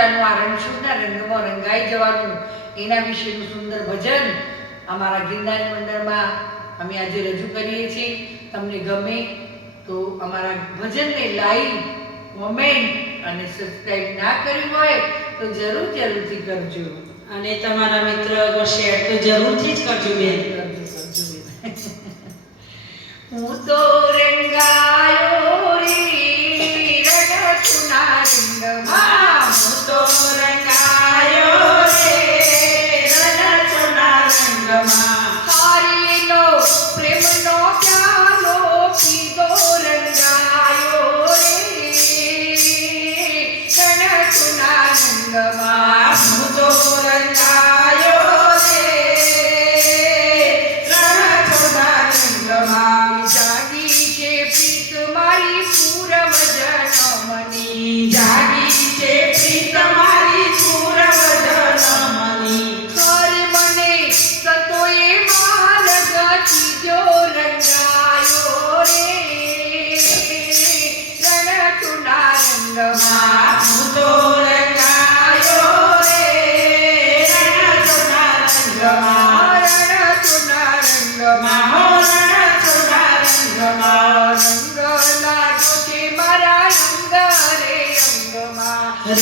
મજાનું આ રણછોડના રંગમાં રંગાઈ જવાનું એના વિશેનું સુંદર ભજન અમારા ગિરનાર મંડળમાં અમે આજે રજૂ કરીએ છીએ. તમને ગમે તો અમારા ભજનને લાઈક, કોમેન્ટ અને સબસ્ક્રાઇબ ના કર્યું હોય તો જરૂર જરૂરથી કરજો. અને તમારા મિત્રો શેર તો જરૂરથી જ કરજો બેન. મની જાગી છે પ્રીતમા.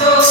Deus.